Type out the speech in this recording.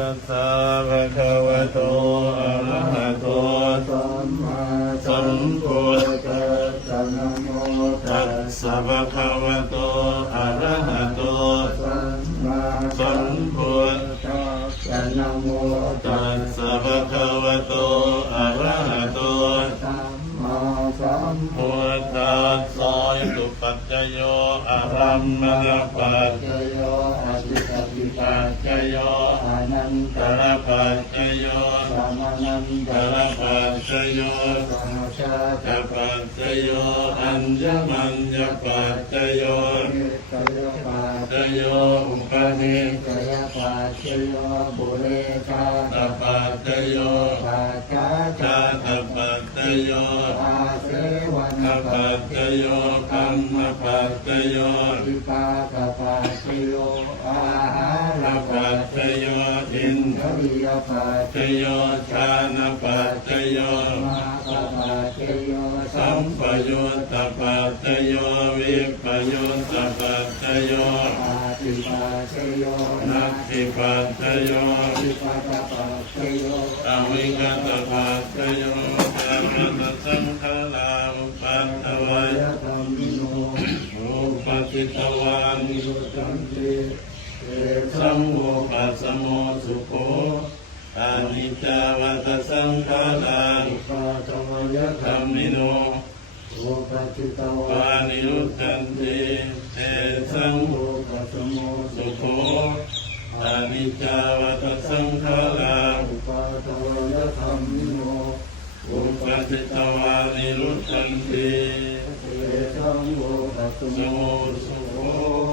ตัสสะภะคะวะโตอะระหะโตสัมมาสัมพุทธัสสะนะโมตัสสะภะคะวะโตอะระหะโตสัมมาสัมพุทธัสสะนะโมตัสสะภะคะวะโตอะระหะโตสัมมาสัมพุทธัสสะสุปัจจโยอะรัมมณปัจจโยอธิสัพพิปัจจโยอนันตระปัจจโยสัมมานันตระปัจจโยสหชาตปัจจโยอัญญมัญญปัจจโยนิสยปัจจโยอุปนิสยปัจจโยบุเรชาตปัจจโยปัจจชาตปัจจโยอาเสวนปัจจโยคัมมปัจจโยวิปากปัจจโยอาหารปัจจโยอินทรียปัจจโยชานะปัจจโยมาคปัจจโยสัมปยุตตปัจจโยวิปยุตตปัจจโยอาติปัจจโยนัตถิปัจจโยวิปัสสปัจจโยอวิกัตปัจจโยธรรมสังฆลาอุปัฏฐวายธรรมิโนอุปติตวานิรุตตันติเอสัมโมปัสสโมสุโขอานิจจาวัตสังขาราอุปาทวยธรรมิโนอุปติตวานิรุตตันติเอสัมโมปัสสโมสุโขอานิจจาวัตสังขาราอุปาทวยธรรมิโนอุปติตวานิรุตตันติเอสัมโมปัสสโมสุโข